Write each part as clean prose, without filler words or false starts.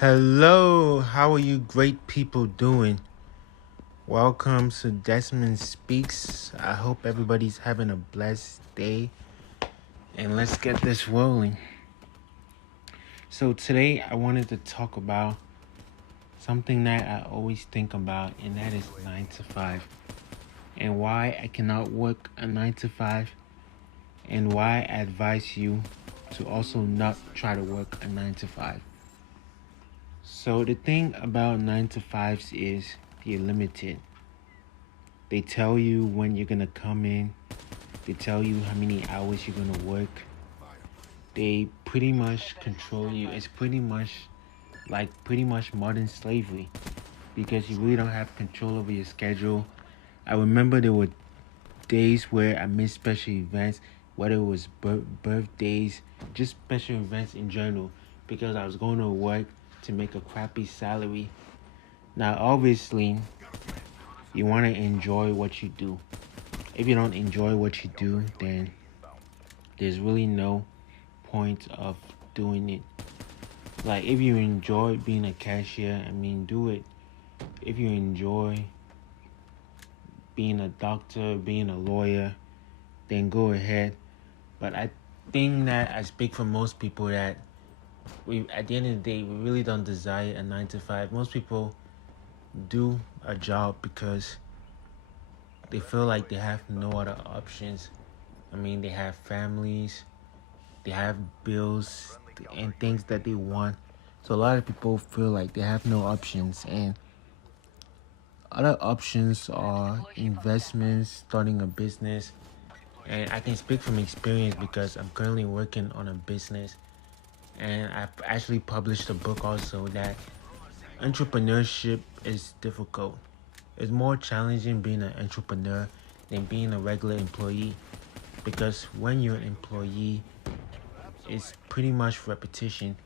Hello, how are you great people doing? Welcome to Desmond Speaks. I hope everybody's having a blessed day and let's get this rolling. So, today I wanted to talk about something that I always think about, and that is 9 to 5, and why I cannot work a 9 to 5, and why I advise you to also not try to work a 9 to 5. So, the thing about 9 to 5s is you're limited. They tell you when you're gonna come in. They tell you how many hours you're gonna work. They pretty much control you. It's pretty much modern slavery because you really don't have control over your schedule. I remember there were days where I missed special events, whether it was birthdays, just special events in general, because I was going to work to make a crappy salary. Now, obviously, you want to enjoy what you do. If you don't enjoy what you do, then there's really no point of doing it. Like, if you enjoy being a cashier, do it. If you enjoy being a doctor, being a lawyer, then go ahead. But I think that I speak for most people that we, at the end of the day, we really don't desire a 9 to 5. Most people do a job because they feel like they have no other options. They have families, they have bills and things that they want. So a lot of people feel like they have no options, and other options are investments, starting a business. And I can speak from experience because I'm currently working on a business, and I've actually published a book also that entrepreneurship is difficult. It's more challenging being an entrepreneur than being a regular employee, because when you're an employee, it's pretty much repetition.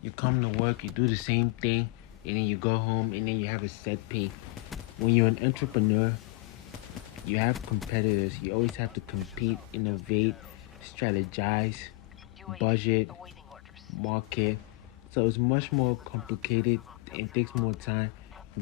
You come to work, you do the same thing, and then you go home, and then you have a set pay. When you're an entrepreneur, you have competitors. You always have to compete, innovate, strategize, budget, market. So it's much more complicated and takes more time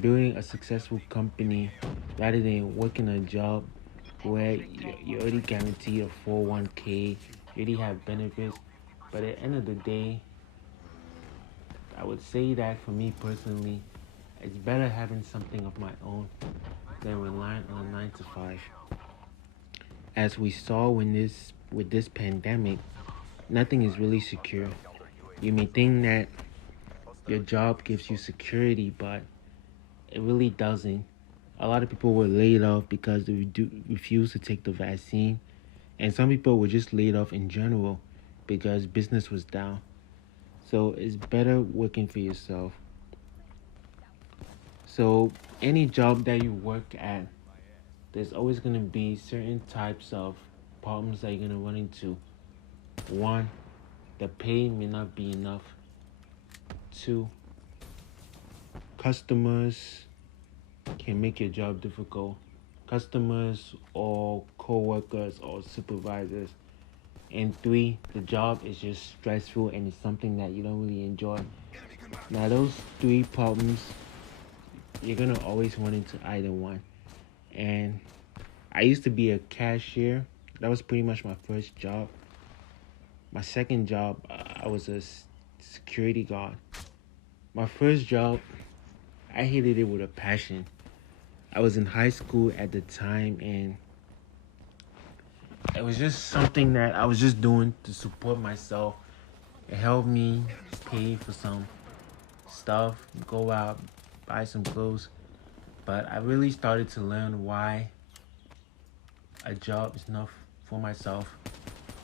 building a successful company rather than working a job where you already guarantee a 401k, you already have benefits. But at the end of the day, I would say that for me personally, it's better having something of my own than relying on a 9 to 5. As we saw with this pandemic, nothing is really secure. You may think that your job gives you security, but it really doesn't. A lot of people were laid off because they refused to take the vaccine, and some people were just laid off in general because business was down. So it's better working for yourself. So any job that you work at, there's always going to be certain types of problems that you're going to run into. One, the pay may not be enough. Two, customers can make your job difficult. Customers or co-workers or supervisors. And three, the job is just stressful and it's something that you don't really enjoy. Now those three problems, you're gonna always run into either one. And I used to be a cashier. That was pretty much my first job. My second job, I was a security guard. My first job, I hated it with a passion. I was in high school at the time, and it was just something that I was just doing to support myself. It helped me pay for some stuff, go out, buy some clothes. But I really started to learn why a job is not for myself.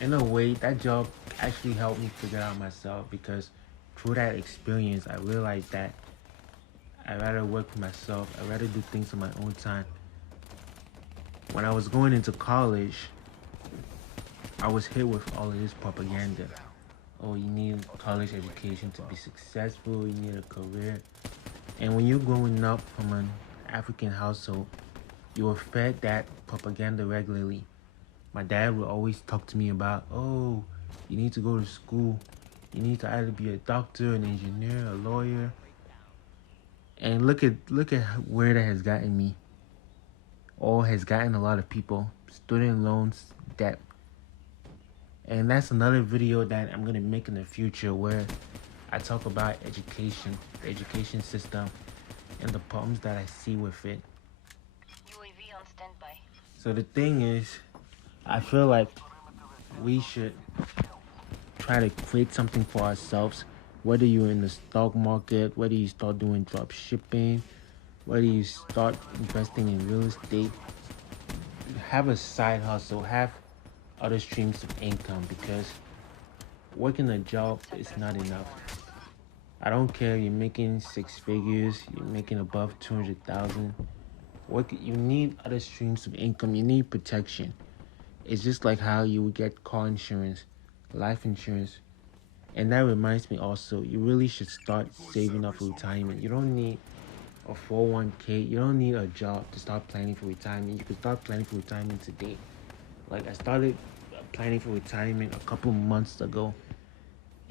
In a way, that job actually helped me figure out myself, because through that experience, I realized that I'd rather work for myself. I'd rather do things on my own time. When I was going into college, I was hit with all of this propaganda. Oh, you need a college education to be successful, you need a career. And when you're growing up from an African household, you were fed that propaganda regularly. My dad would always talk to me about, oh, you need to go to school. You need to either be a doctor, an engineer, a lawyer. And look at where that has gotten me. Or has gotten a lot of people. Student loans, debt. And that's another video that I'm gonna make in the future where I talk about education, the education system, and the problems that I see with it. UAV on standby. So the thing is, I feel like we should try to create something for ourselves. Whether you're in the stock market, whether you start doing drop shipping, whether you start investing in real estate, have a side hustle, have other streams of income, because working a job is not enough. I don't care if you're making six figures, you're making above 200,000. You need other streams of income. You need protection. It's just like how you would get car insurance, life insurance. And that reminds me also, you really should start saving up for retirement. You don't need a 401k. You don't need a job to start planning for retirement. You can start planning for retirement today. Like, I started planning for retirement a couple months ago.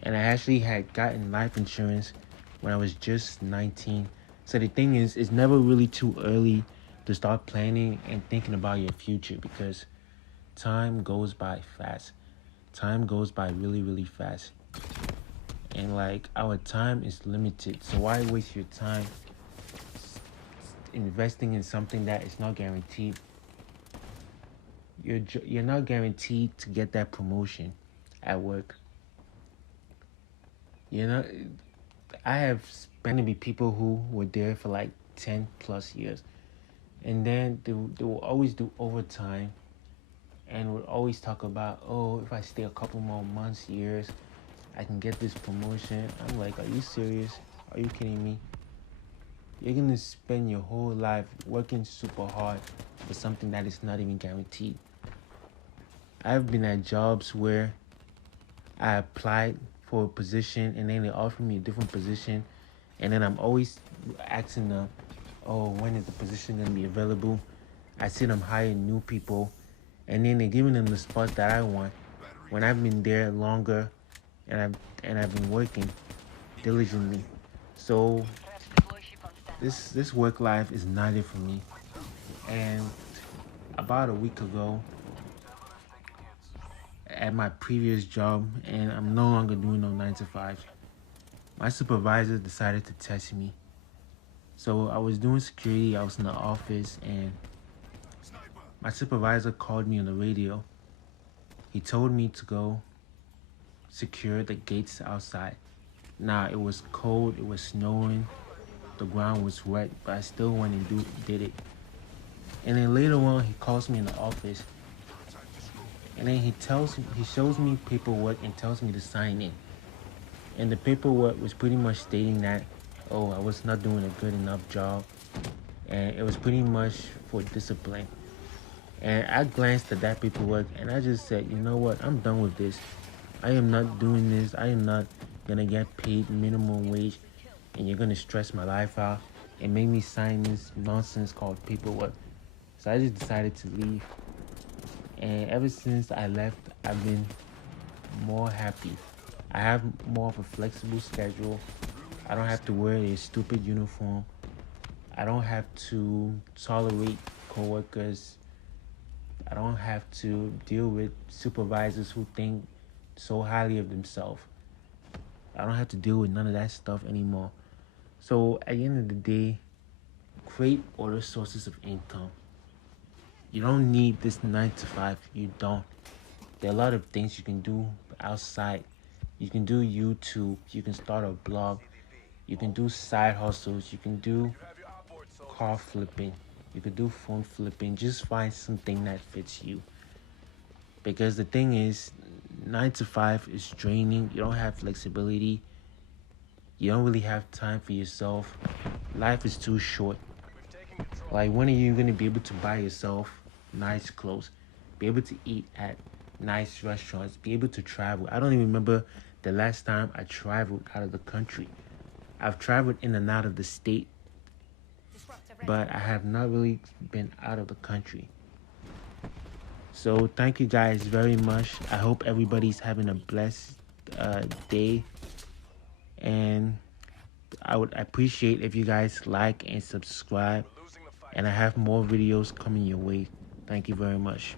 And I actually had gotten life insurance when I was just 19. So the thing is, it's never really too early to start planning and thinking about your future, because time goes by fast. Time goes by really, really fast. And like, our time is limited. So why waste your time investing in something that is not guaranteed? You're not guaranteed to get that promotion at work. You know, I have spent to be people who were there for like 10 plus years. And then they will always do overtime and would always talk about, oh, if I stay a couple more months, years, I can get this promotion. I'm like, are you serious? Are you kidding me? You're going to spend your whole life working super hard for something that is not even guaranteed. I've been at jobs where I applied for a position and then they offered me a different position, and then I'm always asking them, oh, when is the position going to be available? I see them hiring new people, and then they're giving them the spots that I want when I've been there longer and I've been working diligently. So this work life is not it for me. And about a week ago, at my previous job, and I'm no longer doing no 9 to 5, my supervisor decided to test me. So I was doing security, I was in the office, and my supervisor called me on the radio. He told me to go secure the gates outside. Now, it was cold, it was snowing, the ground was wet, but I still went and did it. And then later on, he calls me in the office, and then he shows me paperwork and tells me to sign in. And the paperwork was pretty much stating that, oh, I was not doing a good enough job, and it was pretty much for discipline. And I glanced at that paperwork and I just said, you know what, I'm done with this. I am not doing this. I am not gonna get paid minimum wage, and you're gonna stress my life out and make me sign this nonsense called paperwork. So I just decided to leave. And ever since I left, I've been more happy. I have more of a flexible schedule. I don't have to wear a stupid uniform. I don't have to tolerate coworkers. I don't have to deal with supervisors who think so highly of themselves. I don't have to deal with none of that stuff anymore. So at the end of the day, create other sources of income. You don't need this 9 to 5. You don't. There are a lot of things you can do outside. You can do YouTube. You can start a blog. You can do side hustles. You can do car flipping. You can do phone flipping. Just find something that fits you. Because the thing is, 9 to 5 is draining. You don't have flexibility. You don't really have time for yourself. Life is too short. Like, when are you going to be able to buy yourself nice clothes? Be able to eat at nice restaurants? Be able to travel? I don't even remember the last time I traveled out of the country. I've traveled in and out of the state, but I have not really been out of the country. So thank you guys very much. I hope everybody's having a blessed day, and I would appreciate if you guys like and subscribe, and I have more videos coming your way. Thank you very much.